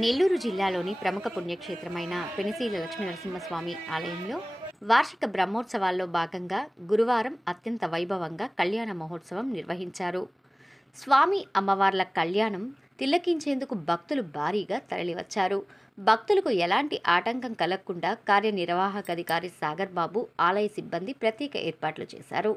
నెల్లూరు జిల్లాలోని ప్రముఖ పుణ్యక్షేత్రమైన పెనిశీల లక్ష్మీనరసింహస్వామి ఆలయంలో వార్షిక బ్రహ్మోత్సవాల్లో భాగంగా గురువారం అత్యంత వైభవంగా కళ్యాణ మహోత్సవం నిర్వహించారు. స్వామి అమ్మవార్ల కళ్యాణం తిలకించేందుకు భక్తులు భారీగా తరలివచ్చారు. భక్తులకు ఎలాంటి ఆటంకం కలగకుండా కార్యనిర్వాహకాధికారి సాగర్ బాబు, ఆలయ సిబ్బంది ప్రత్యేక ఏర్పాట్లు చేశారు.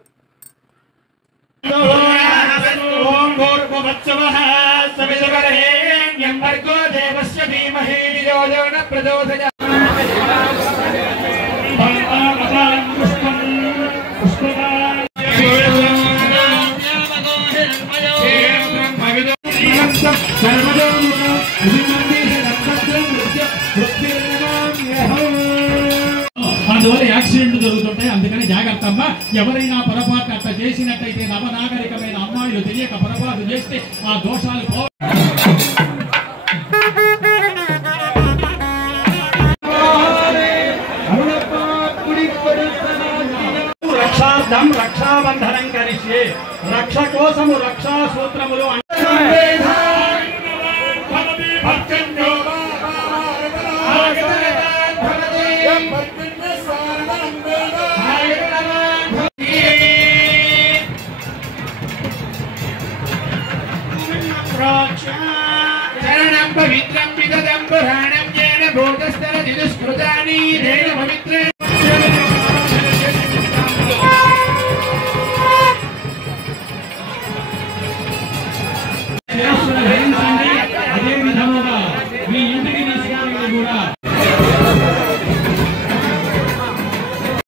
అందువల్ల యాక్సిడెంట్ జరుగుతుంటాయి. అందుకని జాగ్రత్త అమ్మా. ఎవరైనా పొరపాటు అట్లా చేసినట్టయితే నవనాగరికమైన అమ్మాయిలు తెలియక పొరపాటు చేస్తే ఆ దోషాలు రక్షార్థం రక్షాబంధనం కలిసి రక్ష కోసము రక్షా సూత్రములు చరణం పవిత్రం విదదం పురాణం జేన భూతస్థల దిదుస్మృతాని